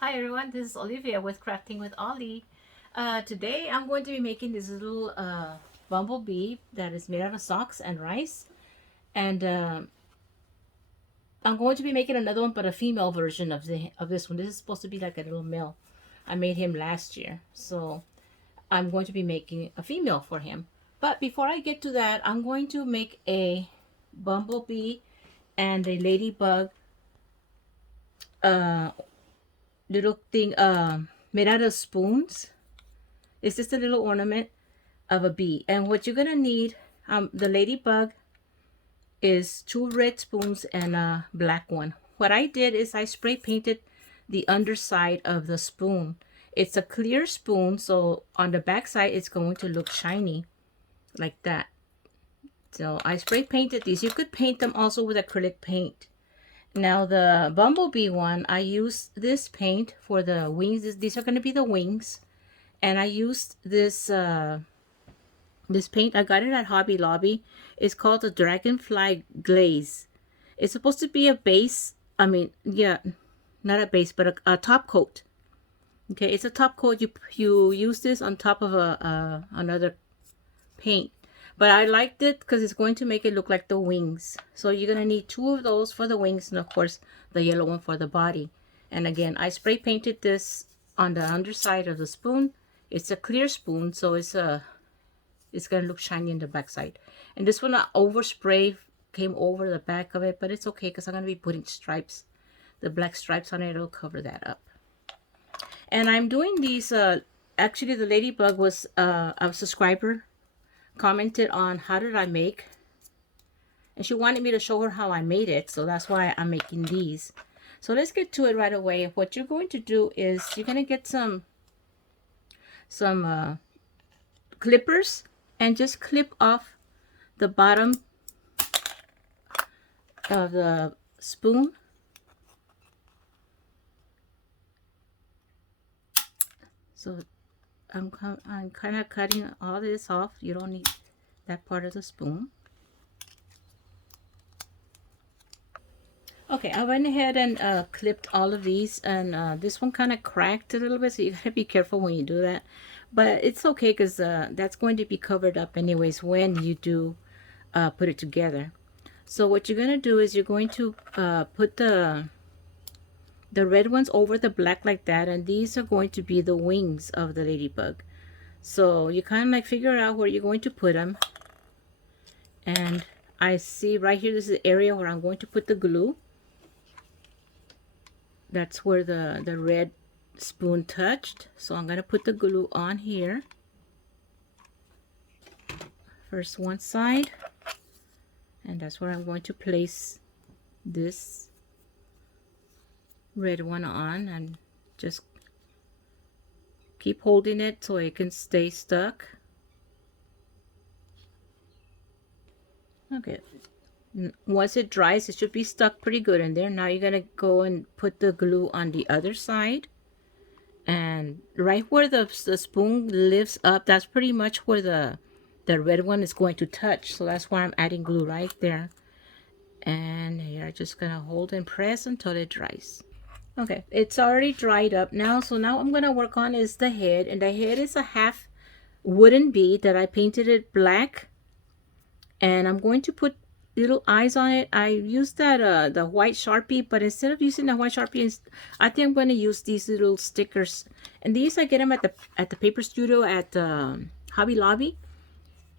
Hi everyone, this is Olivia with Crafting with Ollie. Today I'm going to be making this little bumblebee that is made out of socks and rice. And I'm going to be making another one, but a female version of this one. This is supposed to be like a little male. I made him last year, so I'm going to be making a female for him. But before I get to that, I'm going to make a bumblebee and a ladybug uh, little thing made out of spoons. It's just a little ornament of a bee. And what you're gonna need, the ladybug is 2 red spoons and a black one. What I did is I spray painted the underside of the spoon. It's a clear spoon, so on the back side it's going to look shiny like that. So I spray painted these. You could paint them also with acrylic paint. Now the bumblebee one, I used this paint for the wings. These are going to be the wings. And I used this paint. I got it at Hobby Lobby. It's called the Dragonfly Glaze. It's supposed to be a base. I mean, yeah, not a base, but a top coat. Okay, it's a top coat. You use this on top of another paint. But I liked it because it's going to make it look like the wings. So you're going to need 2 of those for the wings and of course the yellow one for the body. And again, I spray painted this on the underside of the spoon. It's a clear spoon, so it's going to look shiny in the back side. And this one, overspray came over the back of it, but it's okay because I'm going to be putting stripes, the black stripes on it. It'll cover that up. And I'm doing these, actually the ladybug was a subscriber commented on how did I make, and she wanted me to show her how I made it, so that's why I'm making these. So let's get to it right away. What you're going to do is you're going to get some clippers and just clip off the bottom of the spoon. So I'm kind of cutting all this off. You don't need that part of the spoon. Okay, I went ahead and clipped all of these, and this one kind of cracked a little bit, so you gotta be careful when you do that. But it's okay because that's going to be covered up anyways when you do put it together. So what you're gonna do is you're going to put the red ones over the black like that, and these are going to be the wings of the ladybug. So you kind of like figure out where you're going to put them. And I see right here, this is the area where I'm going to put the glue. That's where the red spoon touched. So I'm going to put the glue on here. First one side. And that's where I'm going to place this red one on, and just keep holding it so it can stay stuck. Okay, once it dries, it should be stuck pretty good in there. Now you're gonna go and put the glue on the other side, and right where the spoon lifts up, that's pretty much where the red one is going to touch. So that's why I'm adding glue right there. And you're just gonna hold and press until it dries. Okay, it's already dried up now. So now I'm gonna work on is the head, and the head is a half wooden bead that I painted it black, and I'm going to put little eyes on it. I used that the white Sharpie, but instead of using the white Sharpie, I think I'm going to use these little stickers. And these I get them at the paper studio at Hobby Lobby,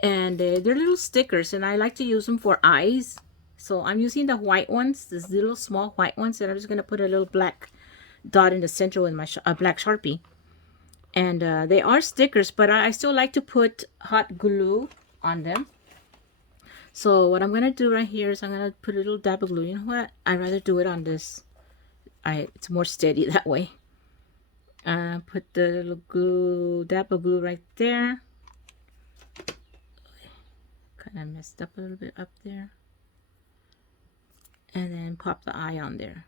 and they're little stickers, and I like to use them for eyes. So I'm using the white ones, these little small white ones, and I'm just going to put a little black dot in the center with my black Sharpie. And they are stickers, but I still like to put hot glue on them. So what I'm going to do right here is I'm going to put a little dab of glue. You know what? I'd rather do it on this. It's more steady that way. Put the little glue, dab of glue right there. Kind of messed up a little bit up there. And then pop the eye on there.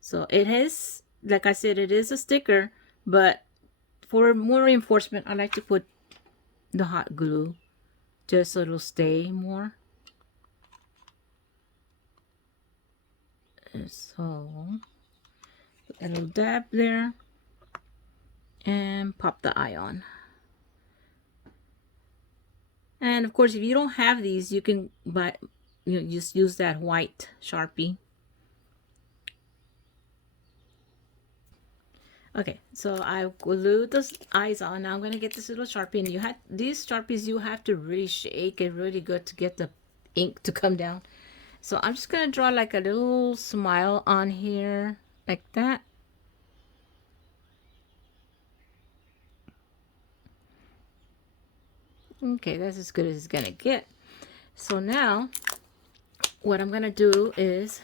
So it has, like I said, it is a sticker, but for more reinforcement, I like to put the hot glue just so it'll stay more. So A little dab there and pop the eye on. And of course, if you don't have these, you can buy, just use that white Sharpie. Okay, so I glued the eyes on. Now I'm gonna get this little Sharpie, and these Sharpies, you have to really shake it really good to get the ink to come down. So I'm just gonna draw like a little smile on here, like that. Okay, that's as good as it's gonna get. So now, what I'm gonna do is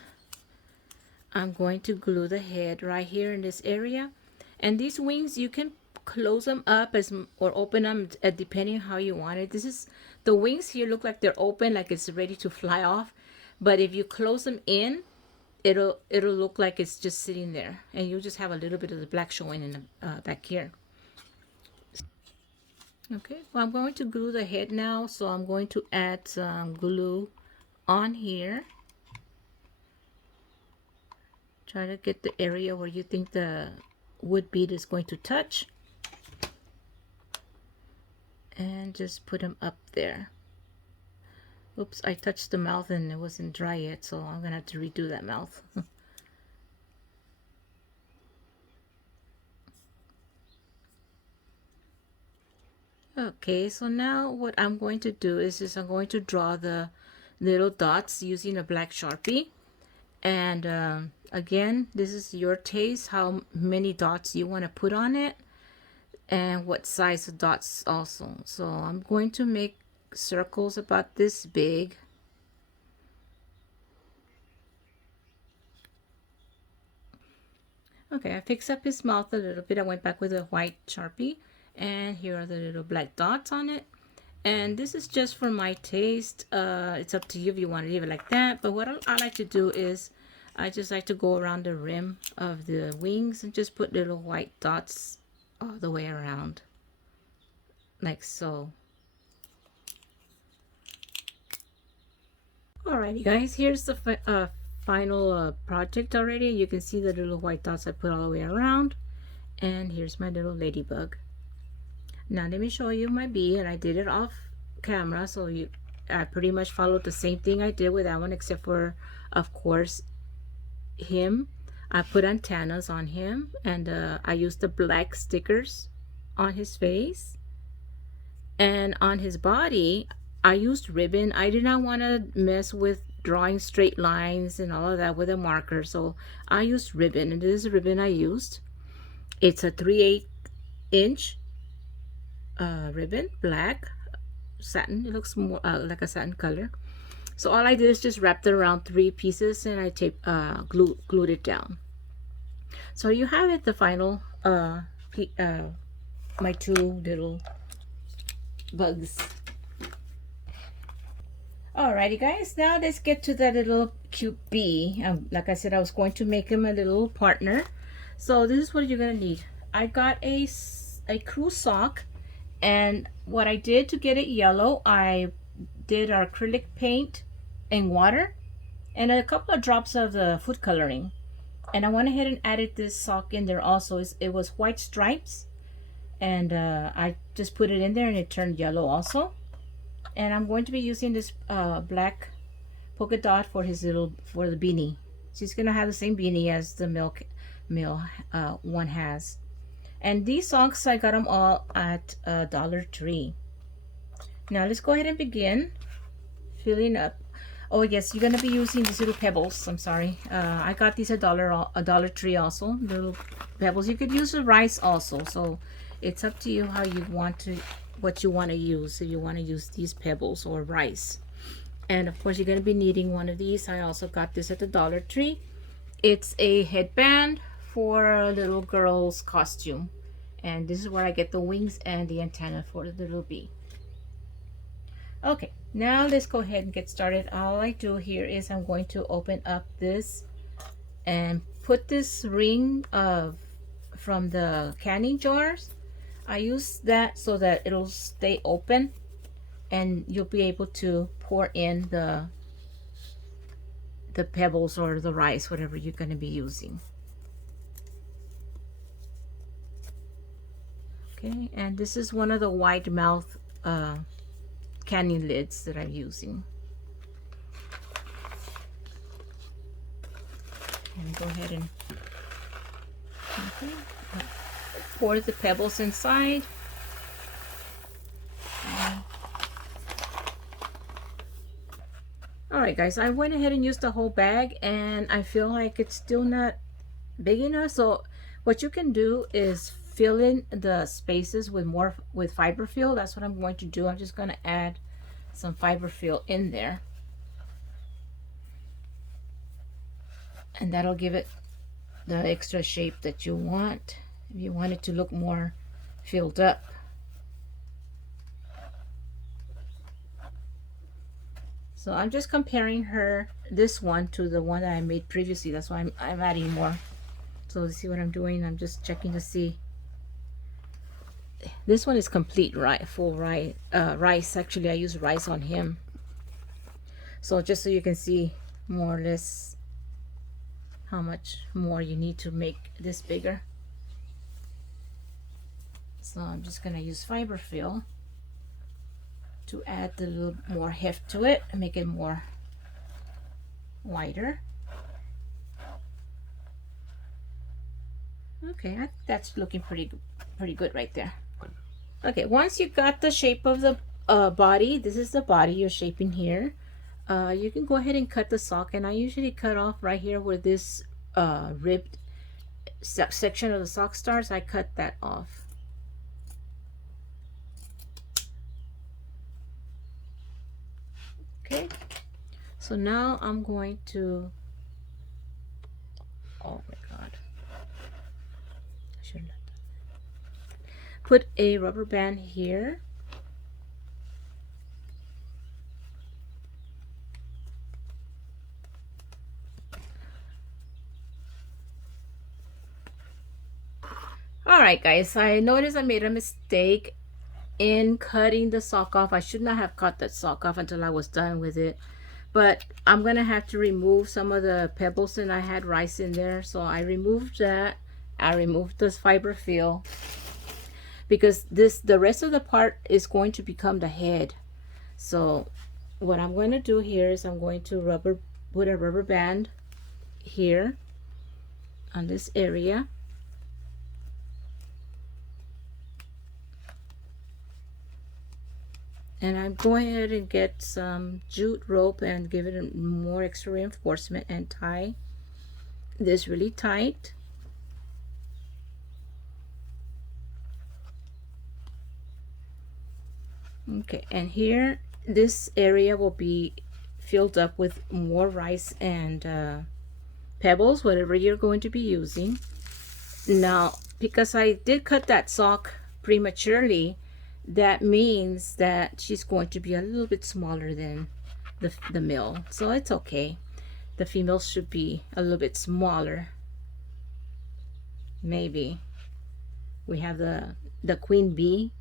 I'm going to glue the head right here in this area. And these wings, you can close them up or open them depending how you want it. The wings here look like they're open, like it's ready to fly off. But if you close them in, it'll look like it's just sitting there, and you'll just have a little bit of the black showing in the back here. Okay, well, I'm going to glue the head now, so I'm going to add some glue on here. Try to get the area where you think the wood bead is going to touch, and just put them up there. Oops, I touched the mouth and it wasn't dry yet, so I'm gonna have to redo that mouth. Okay, so now what I'm going to do is I'm going to draw the little dots using a black Sharpie. And again, this is your taste, how many dots you want to put on it, and what size of dots also. So I'm going to make circles about this big. Okay, I fixed up his mouth a little bit. I went back with a white Sharpie, and here are the little black dots on it. And this is just for my taste. It's up to you if you want to leave it like that. But what I like to do is I just like to go around the rim of the wings and just put little white dots all the way around, like so. Alrighty guys, here's the final project already. You can see the little white dots I put all the way around. And here's my little ladybug. Now let me show you my bee, and I did it off camera, so I pretty much followed the same thing I did with that one, except for, of course, him. I put antennas on him, and I used the black stickers on his face. And on his body, I used ribbon. I did not want to mess with drawing straight lines and all of that with a marker, so I used ribbon, and this is the ribbon I used. It's a 3/8 inch ribbon, black satin. It looks more like a satin color. So all I did is just wrapped it around 3 pieces, and I glued it down. So you have it, the final my 2 little bugs. Alrighty guys, now let's get to that little cute bee. Like I said, I was going to make him a little partner. So this is what you're gonna need. I got a crew sock, and what I did to get it yellow, I did acrylic paint and water and a couple of drops of the food coloring, and I went ahead and added this sock in there also. It was white stripes, and I just put it in there and it turned yellow also. And I'm going to be using this black polka dot for the beanie. She's gonna have the same beanie as the male one has. And these socks, I got them all at Dollar Tree. Now let's go ahead and begin filling up. Oh yes, you're gonna be using these little pebbles. I'm sorry, I got these at Dollar Tree also. Little pebbles. You could use the rice also. So it's up to you how you want to, what you want to use. If you want to use these pebbles or rice. And of course, you're gonna be needing one of these. I also got this at the Dollar Tree. It's a headband for a little girl's costume, and this is where I get the wings and the antenna for the little bee. Okay, now let's go ahead and get started. All I do here is I'm going to open up this and put this ring from the canning jars. I use that so that it'll stay open, and you'll be able to pour in the pebbles or the rice, whatever you're going to be using. Okay, and this is one of the wide mouth canyon lids that I'm using. And go ahead and pour the pebbles inside. Alright guys, I went ahead and used the whole bag and I feel like it's still not big enough. So what you can do is fill in the spaces with fiberfill. That's what I'm going to do. I'm just going to add some fiberfill in there. And that'll give it the extra shape that you want. If you want it to look more filled up. So I'm just comparing this one to the one that I made previously. That's why I'm adding more. So to see what I'm doing, I'm just checking to see. This one is complete full rice. Actually, I use rice on him. So just so you can see more or less how much more you need to make this bigger. So I'm just gonna use fiberfill to add a little more heft to it and make it more wider. Okay, I think that's looking pretty good right there. Okay, once you got the shape of the body, this is the body you're shaping here. You can go ahead and cut the sock, and I usually cut off right here where this ribbed section of the sock starts. I cut that off. Okay, so now I'm going to, oh my god, I shouldn't have done that. Put a rubber band here. Alright guys, I noticed I made a mistake in cutting the sock off. I should not have cut that sock off until I was done with it. But I'm gonna have to remove some of the pebbles, and I had rice in there, so I removed that. I removed this fiberfill because the rest of the part is going to become the head. So what I'm going to do here is I'm going to put a rubber band here on this area. And I'm going ahead and get some jute rope and give it more extra reinforcement and tie this really tight. Okay, and here this area will be filled up with more rice and pebbles, whatever you're going to be using. Now, because I did cut that sock prematurely, that means that she's going to be a little bit smaller than the male, so it's okay. The female should be a little bit smaller. Maybe we have the queen bee.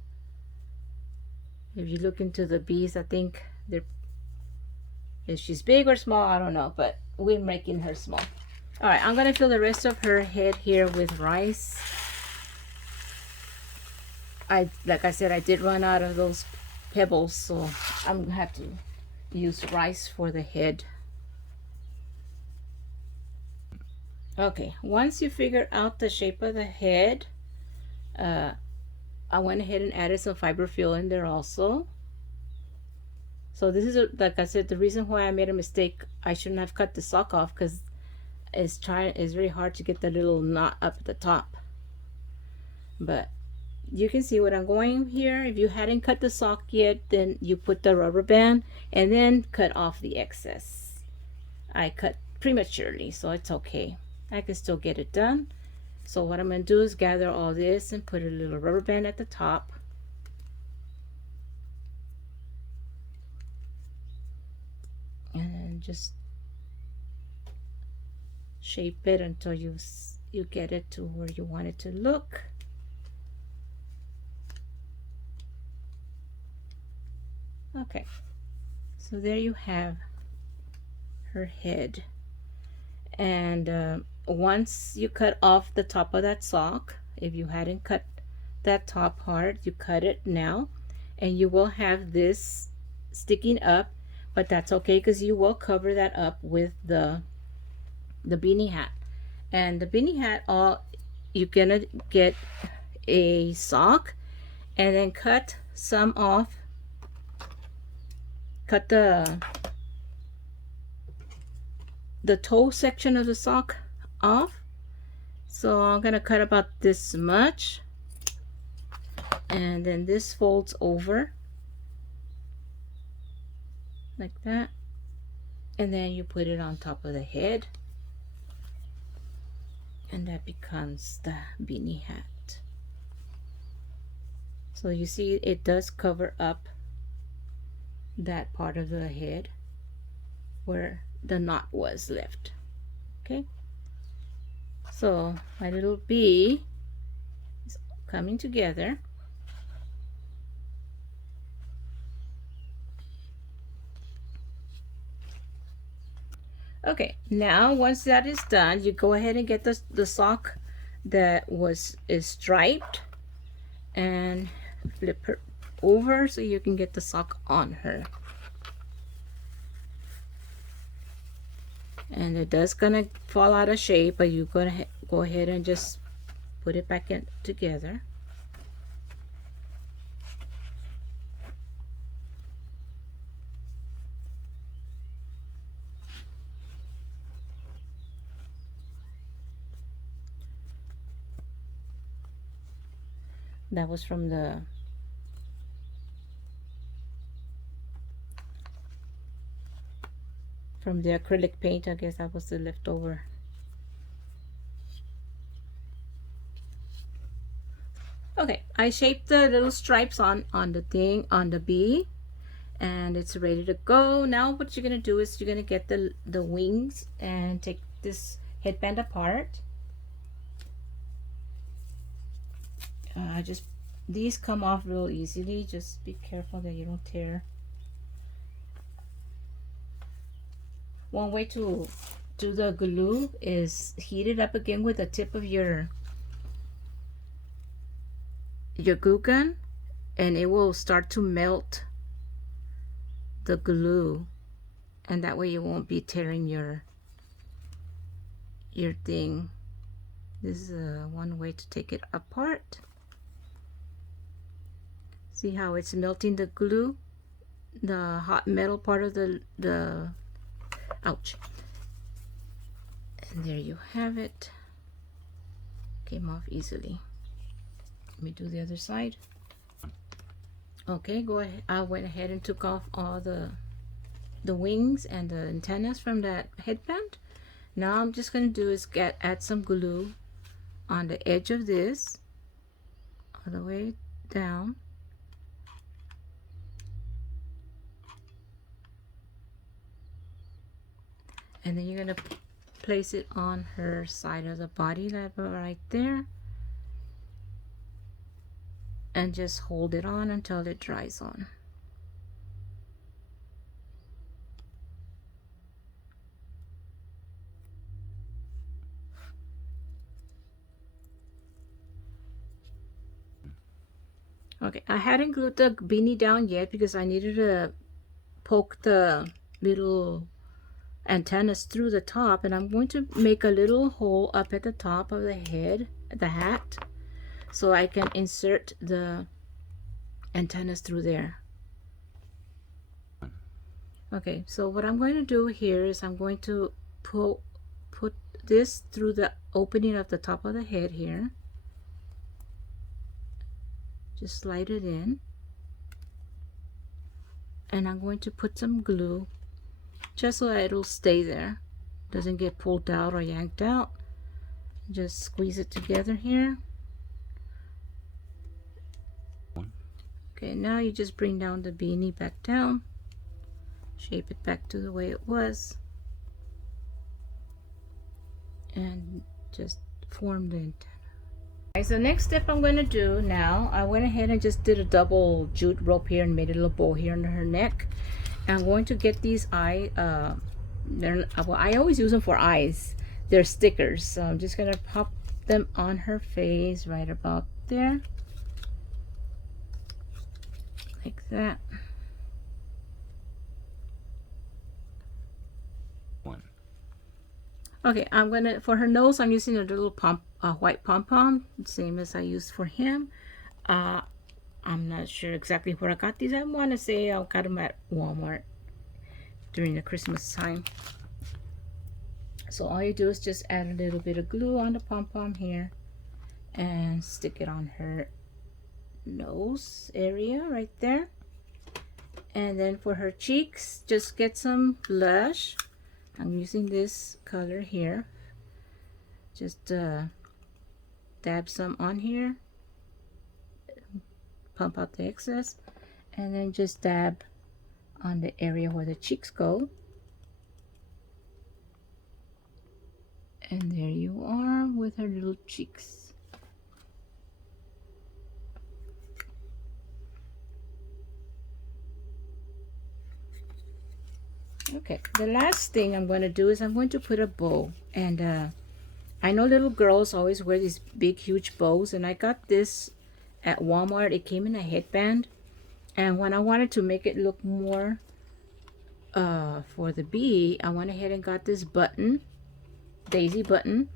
If you look into the bees, I think if she's big or small, I don't know, but we're making her small. All right, I'm gonna fill the rest of her head here with rice. Like I said, I did run out of those pebbles, so I'm gonna have to use rice for the head. Okay, once you figure out the shape of the head, I went ahead and added some fiberfill in there also. So this is, like I said, the reason why I made a mistake. I shouldn't have cut the sock off because it's very hard to get the little knot up at the top. But you can see what I'm going here. If you hadn't cut the sock yet, then you put the rubber band and then cut off the excess. I cut prematurely, so it's okay. I can still get it done. So what I'm going to do is gather all this and put a little rubber band at the top. And then just shape it until you get it to where you want it to look. Okay, so there you have her head. And once you cut off the top of that sock, if you hadn't cut that top part, you cut it now, and you will have this sticking up, but that's okay because you will cover that up with the beanie hat. And the beanie hat, all you're gonna get a sock and then cut some off, cut the toe section of the sock off. So I'm gonna cut about this much, and then this folds over like that, and then you put it on top of the head, and that becomes the beanie hat. So you see it does cover up that part of the head where the knot was left. Okay, so my little bee is coming together. Okay, now once that is done, you go ahead and get the sock that is striped and flip her over so you can get the sock on her. And it does gonna fall out of shape, but you're gonna go ahead and just put it back in together. That was from the acrylic paint. I guess that was the leftover. Okay, I shaped the little stripes on the bee, and it's ready to go. Now what you're gonna do is you're gonna get the wings and take this headband apart. Just these come off real easily. Just be careful that you don't tear. One way to do the glue is heat it up again with the tip of your glue gun, and it will start to melt the glue, and that way you won't be tearing your thing. This is one way to take it apart. See how it's melting the glue, the hot metal part of the ouch. And there you have it. Came off easily. Let me do the other side. Okay, go ahead. I went ahead and took off all the wings and the antennas from that headband. Now I'm just gonna do is add some glue on the edge of this all the way down. And then you're gonna place it on her side of the body, that right there, and just hold it on until it dries on. Okay, I hadn't glued the beanie down yet because I needed to poke the little antennas through the top, and I'm going to make a little hole up at the top of the head, the hat, so I can insert the antennas through there. Okay, so what I'm going to do here is I'm going to put this through the opening of the top of the head here. Just slide it in, and I'm going to put some glue just so that it'll stay there, doesn't get pulled out or yanked out. Just squeeze it together here. Okay, now you just bring down the beanie back down, shape it back to the way it was, and just form the antenna. Okay, so next step I'm going to do now, I went ahead and just did a double jute rope here and made a little bow here under her neck. I'm going to get these well, I always use them for eyes. They're stickers, so I'm just gonna pop them on her face right about there. like that. One. Okay, I'm gonna, for her nose, I'm using a little white pom-pom, same as I used for him. Uh, I'm not sure exactly where I got these. I want to say I got them at Walmart during the Christmas time. So all you do is just add a little bit of glue on the pom-pom here and stick it on her nose area right there. And then for her cheeks, just get some blush. I'm using this color here. Just dab some on here, pump out the excess, and then just dab on the area where the cheeks go. And there you are with her little cheeks. Okay, the last thing I'm going to do is I'm going to put a bow. And I know little girls always wear these big, huge bows, and I got this at Walmart. It came in a headband. And when I wanted to make it look more for the bee, I went ahead and got this button, daisy button.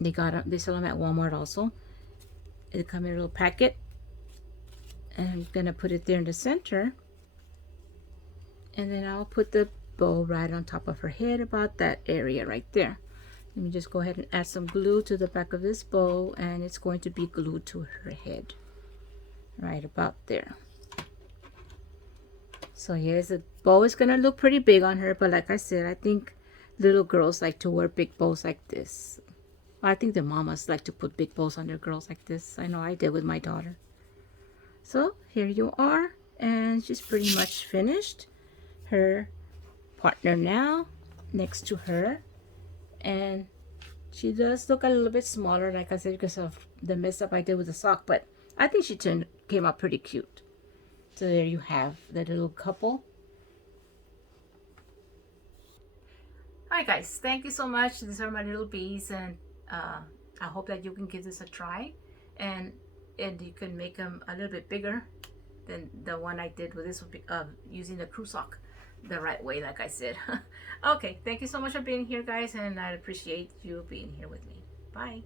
They sell them at Walmart also. They come in a little packet. And I'm gonna put it there in the center. And then I'll put the bow right on top of her head, about that area right there. Let me just go ahead and add some glue to the back of this bow, and it's going to be glued to her head right about there. So here's the bow. Is gonna look pretty big on her, but like I said, I think little girls like to wear big bows like this. I think the mamas like to put big bows on their girls like this. I know I did with my daughter. So here you are, and she's pretty much finished. Her partner now next to her, and she does look a little bit smaller, like I said, because of the mess up I did with the sock, but I think she came out pretty cute. So there you have the little couple. Alright guys, thank you so much. These are my little bees, and I hope that you can give this a try, and you can make them a little bit bigger than the one I did with this one, using the crew sock the right way, like I said. Okay, thank you so much for being here, guys, and I appreciate you being here with me. Bye.